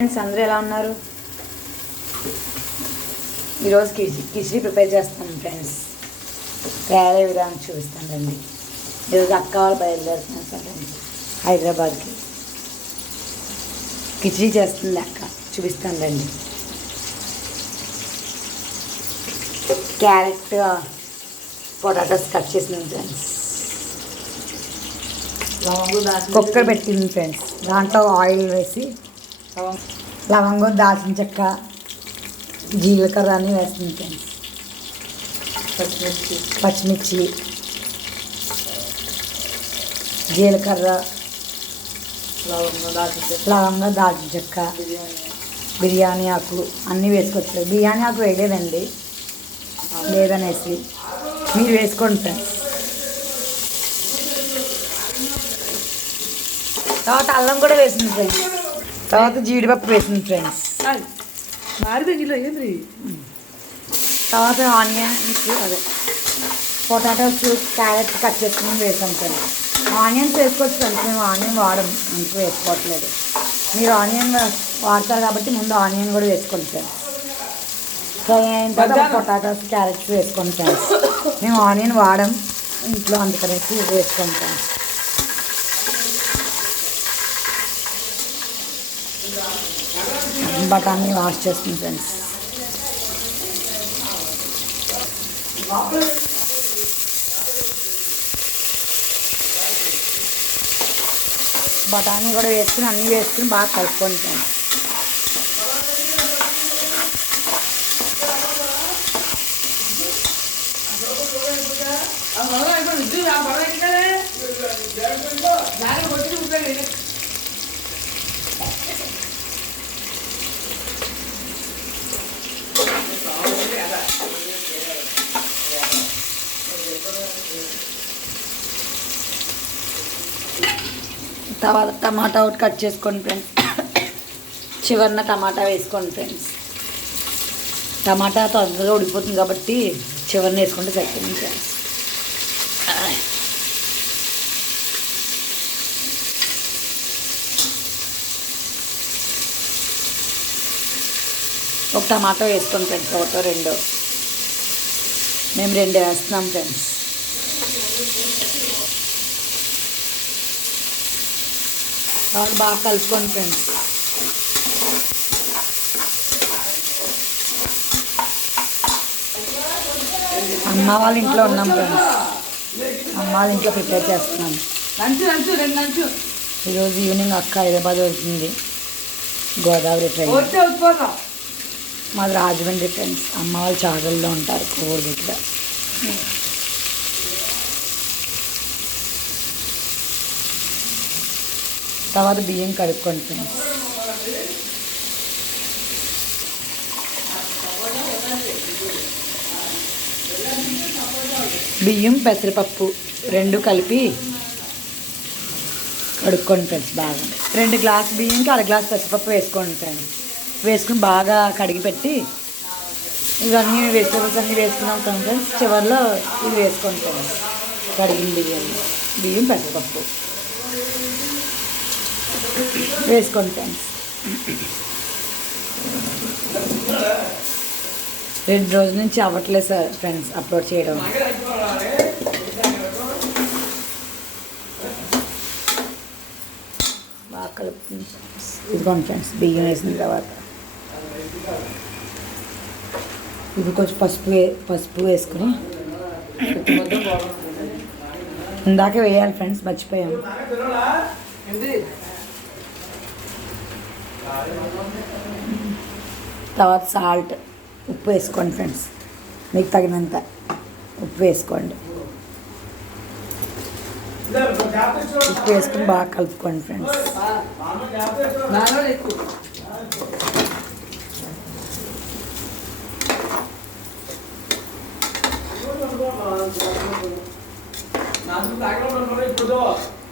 Friends అందరూ ఎలా ఉన్నారు? ఈరోజు కిచిడి ప్రిపేర్ చేస్తాను ఫ్రెండ్స్. తయారీ విధానం చూపిస్తాను రండి. ఈరోజు అక్క వాళ్ళు బయలుదేరుతున్నాను ఫ్రెండ్స్ హైదరాబాద్కి. కిచిడి చేస్తుంది అక్క, చూపిస్తాను రండి. క్యారెట్ పొటాటోస్ కట్ చేసినాను ఫ్రెండ్స్. కుక్కర్ పెట్టింది ఫ్రెండ్స్. దాంట్లో ఆయిల్ వేసి లవంగం, దాల్చిన చెక్క, జీలకర్ర అని వేస్తుంది ఫ్రెండ్స్. పచ్చిమిర్చి, జీలకర్ర, లవంగం, దాల్చిన చెక్క, బిర్యానీ ఆకు అన్నీ వేసుకోవచ్చు. బిర్యానీ ఆకు వేయలేదండి, లేదనేసి మీరు వేసుకోండి ఫ్రెండ్స్. తర్వాత అల్లం కూడా వేసింది ఫ్రెండ్స్. తర్వాత జీడిపప్పు వేసింది ఫ్రెండ్స్. తర్వాత ఆనియన్స్, అదే పొటాటోస్, క్యారెట్ కట్ చేసుకుని వేసాం ఫ్రెండ్స్. ఆనియన్స్ వేసుకోవచ్చు ఫ్రెండ్స్, మేము ఆనియన్ వాడము, అందుకు వేసుకోవట్లేదు. మీరు ఆనియన్ వాడతారు కాబట్టి ముందు ఆనియన్ కూడా వేసుకోండి ఫ్రెండ్స్. ఫ్రై అయిన తర్వాత పొటాటోస్, క్యారెట్స్ వేసుకోండి ఫ్రెండ్స్. మేము ఆనియన్ వాడము ఇంట్లో, అందుకనేసి వేసుకోండి ఫ్రెండ్స్. బఠానీ వాష్ చేస్తుంది ఫ్రెండ్స్. బఠానీ కూడా వేసుకుని అన్నీ వేసుకుని బాగా కలుపుకోండి ఫ్రెండ్స్. తర్వాత టమాటా ఒకటి కట్ చేసుకోండి ఫ్రెండ్స్. చివరిన టమాటా వేసుకోండి ఫ్రెండ్స్. టమాటా తొందరగా ఉడిపోతుంది కాబట్టి చివరిన వేసుకుంటే సరిపోతుంది ఫ్రెండ్స్. ఒక టమాటో వేసుకోండి ఫ్రెండ్స్, ఒకటో రెండో. మేము 2 వేస్తున్నాం ఫ్రెండ్స్. బాగా కలుపుకోండి ఫ్రెండ్స్. అమ్మ వాళ్ళ ఇంట్లో ఉన్నాం ఫ్రెండ్స్. అమ్మ వాళ్ళ ఇంట్లో ప్రిపేర్ చేస్తున్నాం. ఈరోజు ఈవినింగ్ అక్క హైదరాబాద్ వెళ్తుంది, గోదావరి ట్రైన్. మాది రాజమండ్రి ఫ్రెండ్స్. అమ్మ వాళ్ళు చాగల్లో ఉంటారు, కోవూరు దగ్గర. తర్వాత బియ్యం కడుక్కోండి ఫ్రెండ్స్. బియ్యం, పెసరపప్పు 2 కలిపి కడుక్కోండి ఫ్రెండ్స్ బాగా. 2 గ్లాసు బియ్యంకి 1/2 గ్లాసు పెసరపప్పు వేసుకోండి ఫ్రెండ్స్. వేసుకుని బాగా కడిగి పెట్టి ఇవన్నీ వెజిటబుల్స్ అన్నీ వేసుకున్నాం ఫ్రెండ్స్. చివరిలో ఇవి వేసుకోండి ఫ్రెండ్స్. కడిగిన బియ్యం, పెసరపప్పు వేసుకోండి ఫ్రెండ్స్. 2 రోజుల నుంచి అవ్వట్లేదు సార్ ఫ్రెండ్స్ అప్లోడ్ చేయడం. బాగా కలుపుతుంది. ఇదిగోండి ఫ్రెండ్స్, బియ్యం వేసిన తర్వాత ఇది కొంచెం పసుపు వేసుకుని ఇందాక వేయాలి ఫ్రెండ్స్, మర్చిపోయాము. తర్వాత సాల్ట్, ఉప్పు వేసుకోండి ఫ్రెండ్స్. మీకు తగినంత ఉప్పు వేసుకోండి. ఉప్పు వేసుకుని బాగా కలుపుకోండి ఫ్రెండ్స్.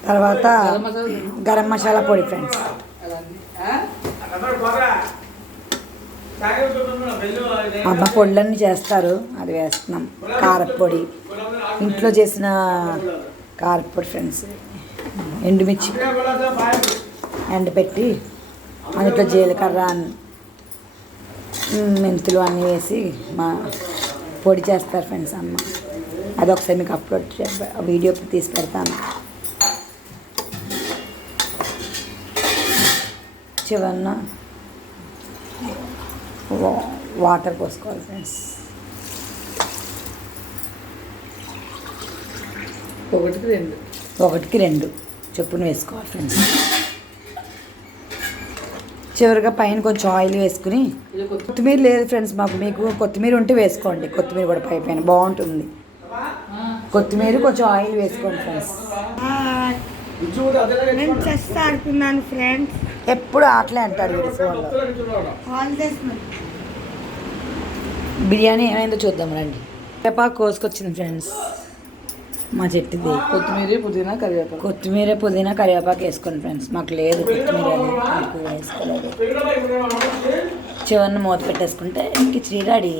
తర్వాత గరం మసాలా పొడి ఫ్రెండ్స్. అమ్మ పొడులన్నీ చేస్తారు, అది వేస్తున్నాం. కారపొడి, ఇంట్లో చేసిన కారపొడి ఫ్రెండ్స్. ఎండుమిర్చి ఎండపెట్టి అందులో జీలకర్ర మెంతులు అన్నీ వేసి మా పొడి చేస్తారు ఫ్రెండ్స్ అమ్మ. అదొకసారి మీకు అప్లోడ్ వీడియో తీసి పెడతాను. చివరన వాటర్ పోసుకోవాలి ఫ్రెండ్స్. ఒకటికి రెండు చొప్పున వేసుకోవాలి ఫ్రెండ్స్. చివరిగా పైన కొంచెం ఆయిల్ వేసుకుని, కొత్తిమీర లేదు ఫ్రెండ్స్ మాకు, మీకు కొత్తిమీర ఉంటే వేసుకోండి. కొత్తిమీర కూడా పైన బాగుంటుంది. కొత్తిమీర కొంచెం ఆయిల్ వేసుకోండి ఫ్రెండ్స్. నేను చెస్ ఆడుకున్నాను ఫ్రెండ్స్. ఎప్పుడు ఆటలే అంటాడు వీడి ఫోన్లో. బిర్యానీ ఏమైందో చూద్దాం రండి. కరివేపాకు కోసుకొచ్చింది ఫ్రెండ్స్ మా చెట్టుది. కొత్తిమీర పుదీనా కరివేపాకు వేసుకోండి ఫ్రెండ్స్. మాకు లేదు కొత్తిమీర, వేసుకోలేదు. చివరిని మూత పెట్టేసుకుంటే కిచిడి రెడీ.